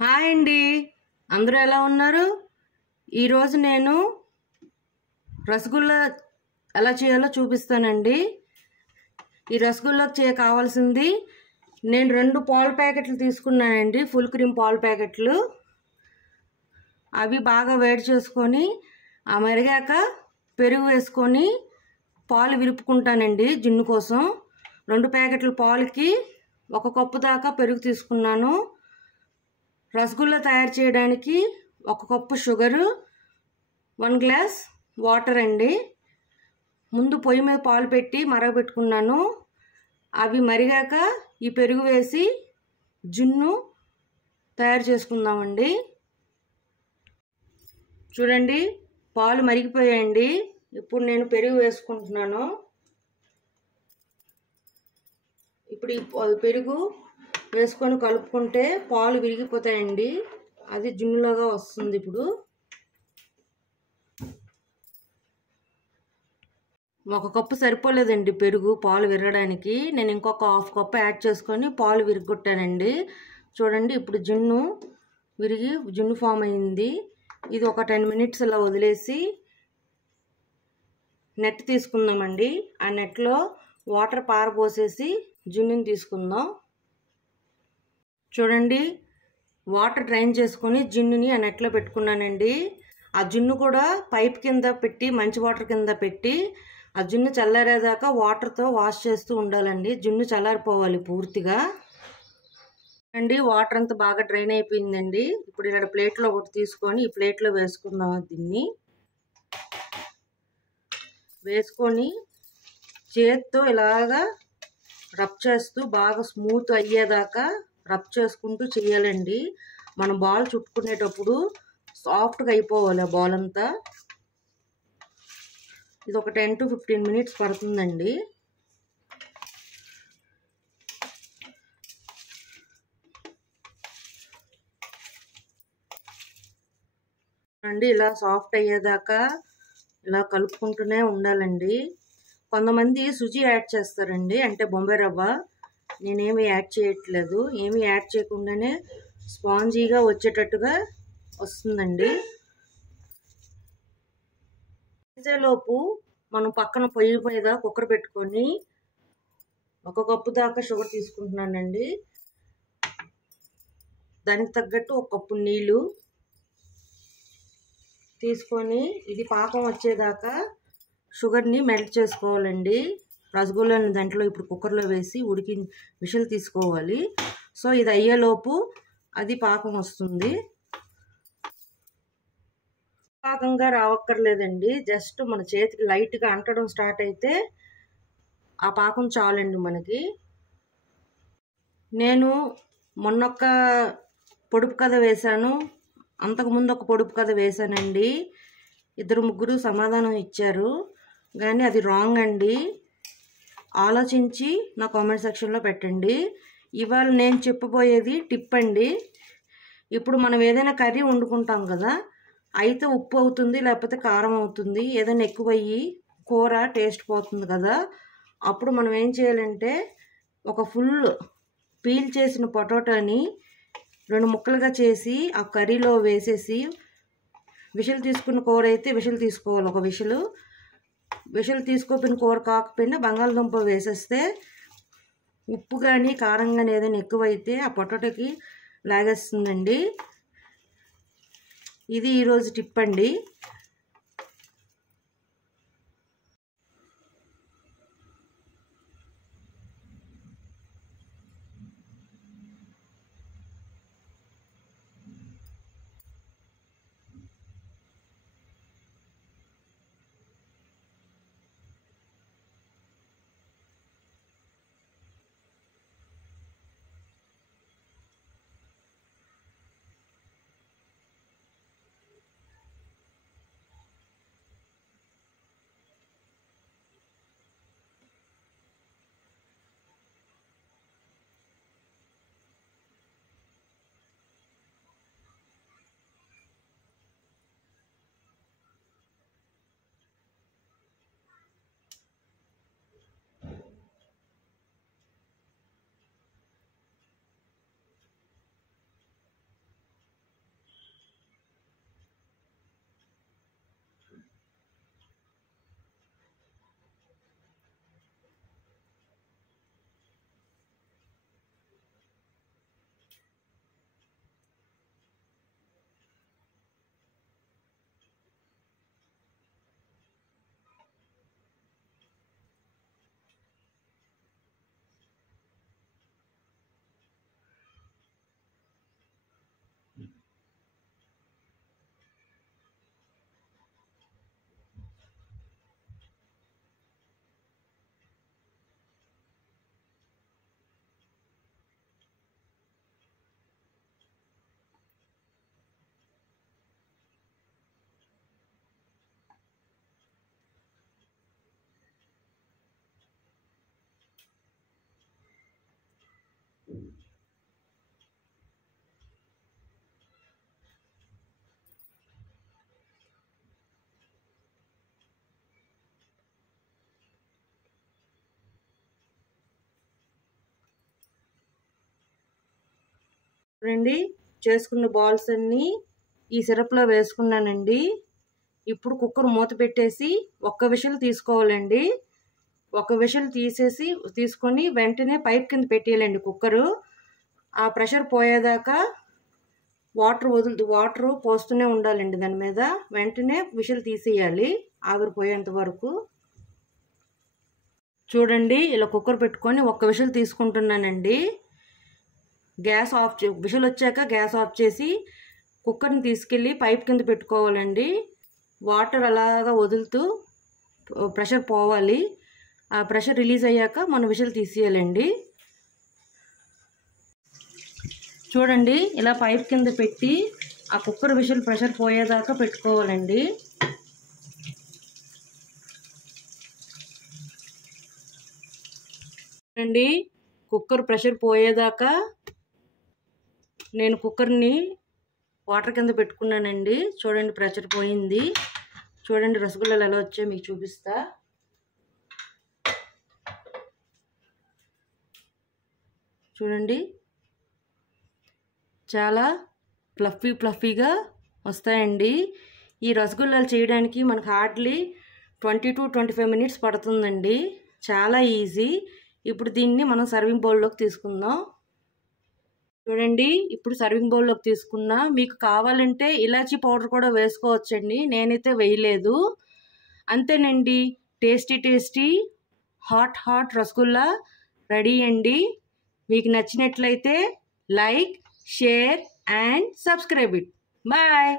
Hi అండి, అందరూ ఎలా ఉన్నారు? ఈరోజు నేను రసగుల్లా ఎలా చేయాలో చూపిస్తానండి. ఈ రసగుల్లాకి కావాల్సింది నేను 2 పాల ప్యాకెట్లు తీసుకున్నానండి, ఫుల్ క్రీమ్ పాల ప్యాకెట్లు. అవి బాగా వేడి చేసుకొని ఆ మరిగాక పెరుగు వేసుకొని పాలు విరుపుకుంటానండి జున్ను కోసం. 2 ప్యాకెట్ల పాలకి 1 కప్పు దాకా పెరుగు తీసుకున్నాను. రసగుల్లా తయారు చేయడానికి 1 కప్పు షుగరు, 1 గ్లాస్ వాటర్ అండి. ముందు పొయ్యి మీద పాలు పెట్టి మరగబెట్టుకున్నాను. అవి మరిగాక ఈ పెరుగు వేసి జున్ను తయారు చేసుకుందామండి. చూడండి, పాలు మరిగిపోయాయండి. ఇప్పుడు నేను పెరుగు వేసుకుంటున్నాను. ఇప్పుడు ఈ పెరుగు వేసుకొని కలుపుకుంటే పాలు విరిగిపోతాయండి, అది జున్నులాగా వస్తుంది. ఇప్పుడు 1 కప్పు సరిపోలేదండి పెరుగు పాలు విరగడానికి. నేను ఇంకొక 1/2 కప్పు యాడ్ చేసుకొని పాలు విరగొట్టానండి. చూడండి, ఇప్పుడు జున్ను విరిగి జున్ను ఫామ్ అయింది. ఇది ఒక 10 మినిట్స్ ఇలా వదిలేసి నెట్ తీసుకుందామండి. ఆ నెట్లో వాటర్ పారబోసేసి జున్నుని తీసుకుందాం. చూడండి, వాటర్ డ్రైన్ చేసుకొని జున్నుని ఆ నెట్లో పెట్టుకున్నానండి. ఆ జున్ను కూడా పైప్ కింద పెట్టి మంచి వాటర్ కింద పెట్టి ఆ జున్ను చల్లారేదాకా వాటర్తో వాష్ చేస్తూ ఉండాలండి. జున్ను చల్లారిపోవాలి పూర్తిగా అండి. వాటర్ అంతా బాగా డ్రైన్ అయిపోయిందండి. ఇప్పుడు ఇక్కడ ప్లేట్లో ఒకటి తీసుకొని ఈ ప్లేట్లో వేసుకుందాం. దీన్ని వేసుకొని చేత్తో ఇలాగా రబ్ చేస్తూ బాగా స్మూత్ అయ్యేదాకా రబ్ చేసుకుంటూ చేయాలండి. మనం బాల్ చుట్టుకునేటప్పుడు సాఫ్ట్గా అయిపోవాలి ఆ బాల్ అంతా. ఇది ఒక 10 to 15 మినిట్స్ పడుతుందండి. అండి ఇలా సాఫ్ట్ అయ్యేదాకా ఇలా కలుపుకుంటూనే ఉండాలండి. కొంతమంది సుజీ యాడ్ చేస్తారండి, అంటే బొంబాయి రవ్వ. నేనేమి యాడ్ చేయట్లేదు. ఏమీ యాడ్ చేయకుండానే స్పాంజీగా వచ్చేటట్టుగా వస్తుందండి. లోపు మనం పక్కన పొయ్యి మీద కుక్కర్ పెట్టుకొని 1 కప్పు దాకా షుగర్ తీసుకుంటున్నానండి. దానికి తగ్గట్టు 1 కప్పు నీళ్ళు తీసుకొని ఇది పాకం వచ్చేదాకా షుగర్ని మెల్ట్ చేసుకోవాలండి. రసగుల్లాని దాంట్లో ఇప్పుడు కుక్కర్లో వేసి విషల్ తీసుకోవాలి. సో ఇది అయ్యేలోపు అది పాకం వస్తుంది. పాకంగా రావక్కర్లేదండి, జస్ట్ మన చేతికి లైట్గా అంటడం స్టార్ట్ అయితే ఆ పాకం చాలండి మనకి. నేను మొన్నొక్క పొడుపు కథ వేశాను, అంతకుముందు ఒక పొడుపు కథ వేశానండి. 2-3 సమాధానం ఇచ్చారు, కానీ అది రాంగ్ అండి. ఆలోచించి నా కామెంట్ సెక్షన్లో పెట్టండి. ఇవాళ నేను చెప్పబోయేది టిప్ అండి. ఇప్పుడు మనం ఏదైనా కర్రీ వండుకుంటాం కదా, అయితే ఉప్పు అవుతుంది, లేకపోతే కారం అవుతుంది. ఏదైనా ఎక్కువయ్యి కూర టేస్ట్ పోతుంది కదా, అప్పుడు మనం ఏం చేయాలంటే ఒక ఫుల్ పీల్ చేసిన పొటాటోని 2 ముక్కలుగా చేసి ఆ కర్రీలో వేసేసి, విషల్ తీసుకున్న కూర అయితే విషల్ తీసుకోవాలి. ఒక విషల్ తీసుకోపోయిన కూర కాకపోయినా బంగాళదుంప వేసేస్తే ఉప్పు కానీ కారం కానీ ఏదైనా ఎక్కువైతే ఆ పొటాటోకి లాగేస్తుందండి. ఇది ఈరోజు టిప్ అండి. చూడండి, చేసుకున్న బాల్స్ అన్నీ ఈ సిరప్లో వేసుకున్నానండి. ఇప్పుడు కుక్కర్ మూత పెట్టేసి ఒక్క విషల్ తీసుకోవాలండి. ఒక విషల్ తీసుకొని వెంటనే పైప్ కింద పెట్టేయాలండి కుక్కరు. ఆ ప్రెషర్ పోయేదాకా వాటర్ పోస్తూనే ఉండాలండి దాని మీద. వెంటనే విషల్ తీసేయాలి ఆవిరి పోయేంత వరకు. చూడండి, ఇలా కుక్కర్ పెట్టుకొని ఒక్క విషల్ తీసుకుంటున్నానండి. విషల్ వచ్చాక గ్యాస్ ఆఫ్ చేసి కుక్కర్ని తీసుకెళ్ళి పైప్ కింద పెట్టుకోవాలండి. వాటర్ అలాగా వదులుతూ ప్రెషర్ పోవాలి. ఆ ప్రెషర్ రిలీజ్ అయ్యాక మనం విషల్ తీసేయాలండి. చూడండి, ఇలా పైప్ కింద పెట్టి ఆ కుక్కర్ విషల్ ప్రెషర్ పోయేదాకా పెట్టుకోవాలండి. చూడండి, కుక్కర్ ప్రెషర్ పోయేదాకా నేను కుక్కర్ని వాటర్ కింద పెట్టుకున్నానండి. చూడండి, ప్రెషర్ పోయింది. చూడండి రసగుల్లాలు ఎలా వచ్చాయో మీకు చూపిస్తా. చూడండి, చాలా ఫ్లఫీగా వస్తాయండి. ఈ రసగుల్లాలు చేయడానికి మనకు హార్డ్లీ 20 to 25 minutes పడుతుందండి. చాలా ఈజీ. ఇప్పుడు దీన్ని మనం సర్వింగ్ బౌల్లోకి తీసుకుందాం. చూడండి, ఇప్పుడు సర్వింగ్ బౌల్లోకి తీసుకున్నా. మీకు కావాలంటే ఇలాచీ పౌడర్ కూడా వేసుకోవచ్చండి. నేనైతే వేయలేదు. అంతేనండి, టేస్టీ హాట్ రసగుల్లా రెడీ అండి. మీకు నచ్చినట్లయితే like, share and subscribe it. Bye.